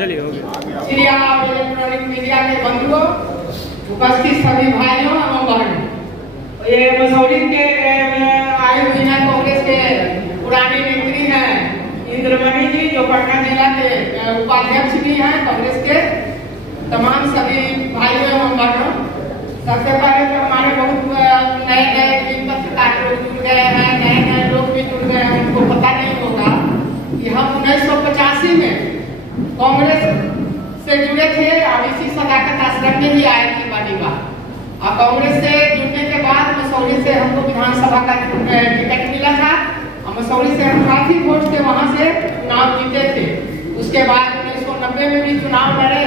चलिए हो गया। मीडिया और इलेक्ट्रॉनिक मीडिया के बंधुओं, उपस्थित सभी भाइयों एवं बहनों, ये मसौली के आई हुई है कांग्रेस के पुरानी नेत्री हैं इंद्रमणि जी, जो पटना जिला के उपाध्यक्ष भी हैं कांग्रेस के। तमाम सभी भाइयों एवं बहनों, सबसे पहले तो हमारे बहुत नए पत्रकार लोग जुड़ गए हैं, नए लोग भी जुड़ गए हैं, उनको पता नहीं होगा कि हम 1985 में कांग्रेस से जुड़े थे और इसी सदाकत आश्रम में ही आए थे पहली बार। और कांग्रेस से जुड़ने के बाद मसौली से हमको विधानसभा का टिकट मिला था और मसौली से हम काफी वोट से वहां से चुनाव जीते थे। उसके बाद 1990 में भी चुनाव लड़े,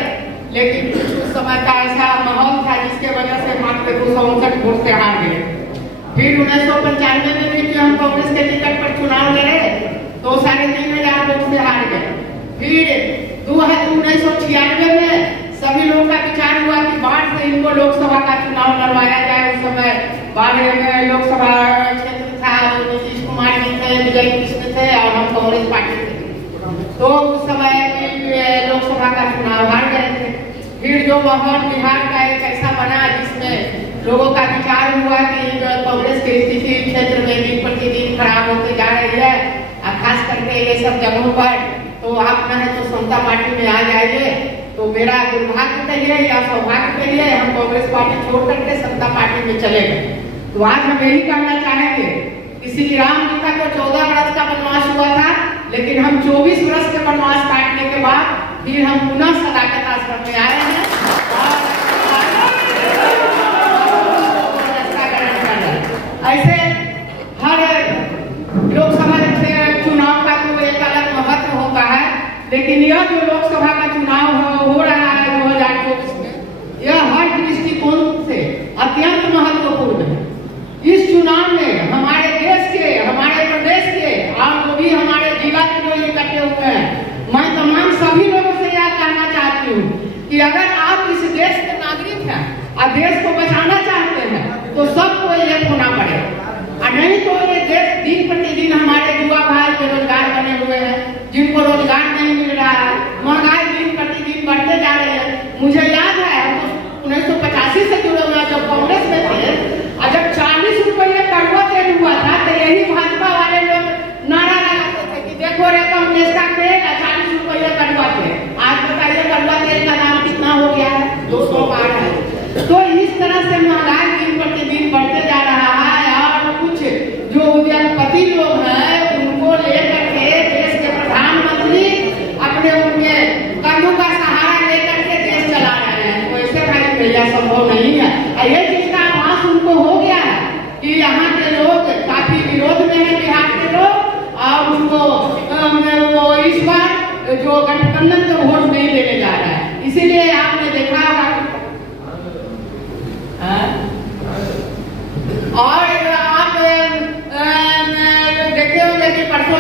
लेकिन उस समय का ऐसा माहौल था जिसके वजह से मात्र 259 वोट से हार गए। फिर 1995 में भी हम कांग्रेस के टिकट पर चुनाव लड़े तो 3,500 वोट से हार गए। फिर 1996 में सभी लोगों का विचार हुआ कि बाढ़ से इनको लोकसभा का चुनाव लड़वाया जाए। उस समय बाढ़ में लोकसभा क्षेत्र था, नीतीश कुमार जी थे, विजय कृष्ण थे और हम कांग्रेस पार्टी थे। तो उस समय लोकसभा का चुनाव हार गए थे। फिर जो माहौल बिहार का एक ऐसा बना जिसमें लोगों का विचार हुआ कि कांग्रेस की स्थिति क्षेत्र में दिन प्रतिदिन खराब होते जा रही है, और खास करके ये सब जगहों पर, तो आप न है तो समता पार्टी में आ जाइए। तो मेरा दुर्भाग्य कहिए या सौभाग्य कहिए, हम कांग्रेस पार्टी छोड़ करके समता पार्टी में चले गए। तो आज हम यही कहना चाहेंगे कि श्री राम जी का तो 14 वर्ष का वनवास हुआ था, लेकिन हम 24 वर्ष के वनवास काटने के बाद फिर हम पुनः सदाकत आश्रम में आए हैं और ऐसे हर लोकसभा चुनाव का तो एक अलग महत्व होता है, लेकिन यह जो लोकसभा का चुनाव हो रहा है 2024 में, यह हर दृष्टिकोण से अत्यंत महत्वपूर्ण है। इस चुनाव में हमारे देश के, हमारे प्रदेश के और जो भी हमारे जिला के लोग इकट्ठे हुए हैं, मैं तमाम सभी लोगों से यह कहना चाहती हूँ कि अगर आप इस देश के नागरिक हैं और देश को बचाना चाहते हैं तो सबको एक होना पड़ेगा। और नहीं तो ये देश दिन प्रतिदिन हमारे युवा भाई बेरोजगार बने हुए हैं, जिनको रोजगार नहीं मिल रहा है, महंगाई दिन प्रतिदिन बढ़ते जा रही है। मुझे याद है हम तो 1985 से जुड़े हुए जब कांग्रेस में थे और जब 40 रुपये कड़वा तेल हुआ था तो यही भाजपा वाले लोग नारा लगाते थे कि देखो रे कांग्रेस का तेल 40 रुपये कड़वा तेल। आज बताइए कड़वा तेल का दाम कितना हो गया है, 200 पार है। तो इस तरह से महंगाई दिन प्रतिदिन बढ़ते जा रहा है और कुछ जो उद्योगपति लोग हैं उनको लेकर के देश के प्रधानमंत्री अपने उनके कंधों का सहारा लेकर के देश चला रहे हैं। तो ऐसे भाई भैया संभव नहीं है। ये चीज का आभास उनको हो गया है कि यहाँ के लोग काफी विरोध में है, बिहार के लोग, और उनको इस बार जो गठबंधन को वोट नहीं देने जा रहा है। इसीलिए आपने देखा होगा और आप देखे होंगे कि परसों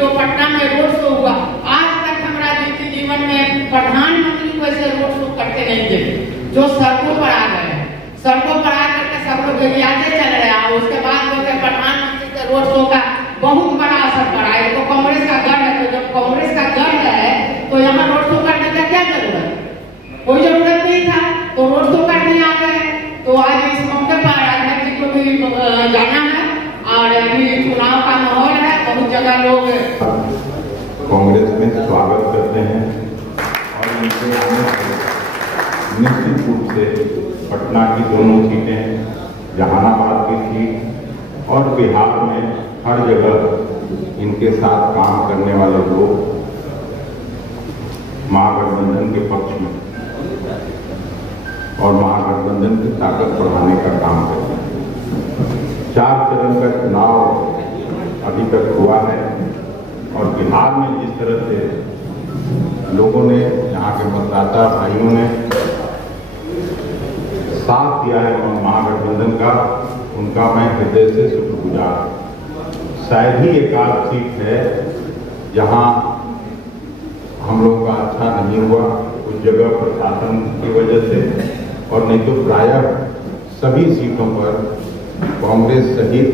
जो पटना में रोड शो हुआ, आज तक हमारा निजी जीवन में प्रधानमंत्री को ऐसे रोड शो करते नहीं देखे, जो सड़कों पर आ गए हैं। सड़कों पर आ करके सब लोग गरियाते चल रहे हैं। उसके बाद प्रधानमंत्री के रोड शो का बहुत बड़ा असर पड़ा है। तो कांग्रेस का गढ़ है, तो जब कांग्रेस का गढ़ है तो यहाँ रोड शो करने का क्या जरूरत, कोई जरूरत नहीं था। तो रोड शो करने आ गए। तो आज इस मौके पर अध्यक्ष जी को भी जाना है और अभी चुनाव का माहौल है, बहुत जगह लोग कांग्रेस में स्वागत करते हैं और इनके आने से निश्चित रूप से पटना की दोनों सीटें, जहानाबाद की सीट और बिहार में हर जगह इनके साथ काम करने वाले लोग महागठबंधन के पक्ष में और महागठबंधन की ताकत बढ़ाने का काम करते हैं। 4 चरण का चुनाव अभी तक हुआ है और बिहार में जिस तरह से लोगों ने, यहाँ के मतदाता भाइयों ने साथ दिया है महागठबंधन का, उनका मैं हृदय से शुक्रगुजार। शायद ही एक आध सीट है जहाँ हम लोगों का अच्छा नहीं हुआ, कुछ जगह प्रशासन की वजह से, और नहीं तो प्रायः सभी सीटों पर कांग्रेस सहित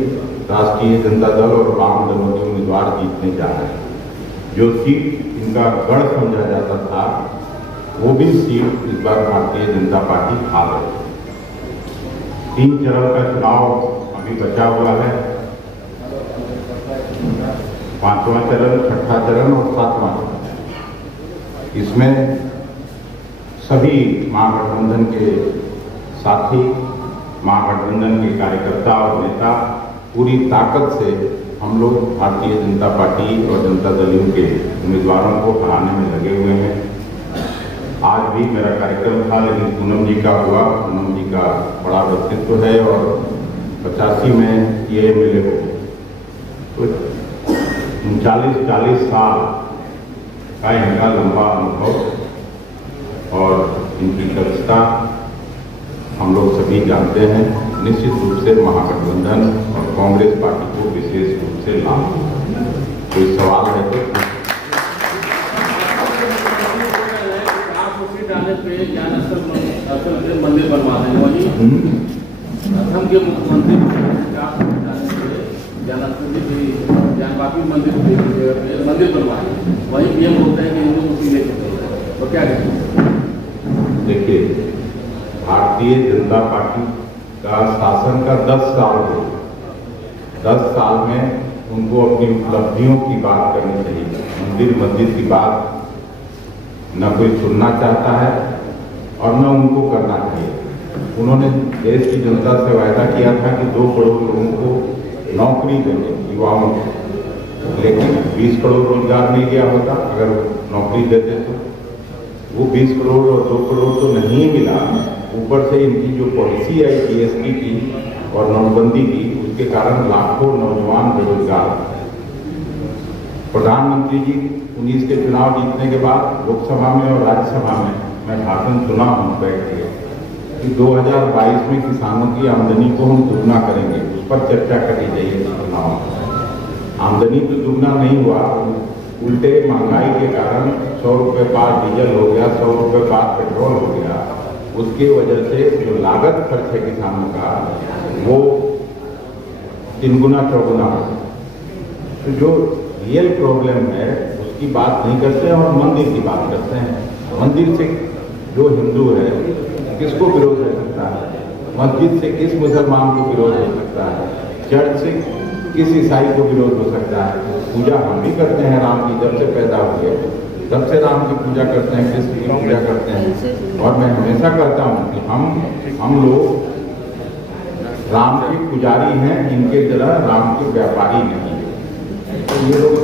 राष्ट्रीय जनता दल और वाम दलों के उम्मीदवार जीतने जा रहे हैं। जो सीट इनका गढ़ समझा जाता था, वो भी सीट इस बार भारतीय जनता पार्टी खा रही है। 3 चरण का चुनाव अभी बचा हुआ है, 5वां चरण, 6ठा चरण और 7वां चरण। इसमें सभी महागठबंधन के साथी, महागठबंधन के कार्यकर्ता और नेता पूरी ताकत से हम लोग भारतीय जनता पार्टी और जनता दलियों के उम्मीदवारों को हराने में लगे हुए हैं। आज भी मेरा कार्यक्रम था, लेकिन पूनम जी का हुआ। पूनम जी का बड़ा व्यक्तित्व है और 85 में ये MLA हो गए, तो 39-40 साल का इनका लंबा अनुभव और इनकी दक्षता हम लोग सभी जानते हैं। निश्चित रूप से महागठबंधन और कांग्रेस पार्टी को विशेष रूप से लाभ। कोई सवाल है तो मंदिर बनवा रहे हैं, वही असम के मुख्यमंत्री ज्ञानवापी मंदिर बनवाए, वही पीएम बोलते हैं कि हिंदू मुस्लिम नहीं, तो क्या करें? देखिए, भारतीय जनता पार्टी का शासन का 10 साल हो, 10 साल में उनको अपनी उपलब्धियों की बात करनी चाहिए। मंदिर की बात न कोई सुनना चाहता है और न उनको करना चाहिए। उन्होंने देश की जनता से वायदा किया था कि 2 करोड़ लोगों को नौकरी देंगे, युवाओं को, लेकिन 20 करोड़ रोजगार मिल गया होता अगर नौकरी देते तो। वो 20 करोड़ और 2 करोड़ तो नहीं मिला, ऊपर से इनकी जो पॉलिसी आई GST की और नोटबंदी की, उसके कारण लाखों नौजवान बेरोजगार। प्रधानमंत्री जी 19 के चुनाव जीतने के बाद लोकसभा में और राज्यसभा में मैं भाषण सुना हूँ बैठ के कि 2022 में किसानों की आमदनी को हम दुगना करेंगे, उस पर चर्चा करी जाइए चुनाव। आमदनी तो दुगना नहीं हुआ, उल्टे महंगाई के कारण 100 रुपये पार डीजल हो गया, 100 रुपये पार पेट्रोल हो गया। उसकी वजह से जो लागत खर्च है किसानों का, वो 3 गुना 4 गुना हो। तो जो रियल प्रॉब्लम है उसकी बात नहीं करते हैं और मंदिर की बात करते हैं। मंदिर से जो हिंदू है किसको विरोध हो सकता है? मस्जिद से किस मुसलमान को विरोध हो सकता है? चर्च से किस ईसाई को विरोध हो सकता है? पूजा हम भी करते हैं राम की, जब से पैदा हुए तब से राम की पूजा करते हैं, कृष्ण की पूजा करते हैं। और मैं हमेशा कहता हूँ कि हम लोग राम के पुजारी हैं, इनके जरा राम के व्यापारी नहीं। तो ये लोग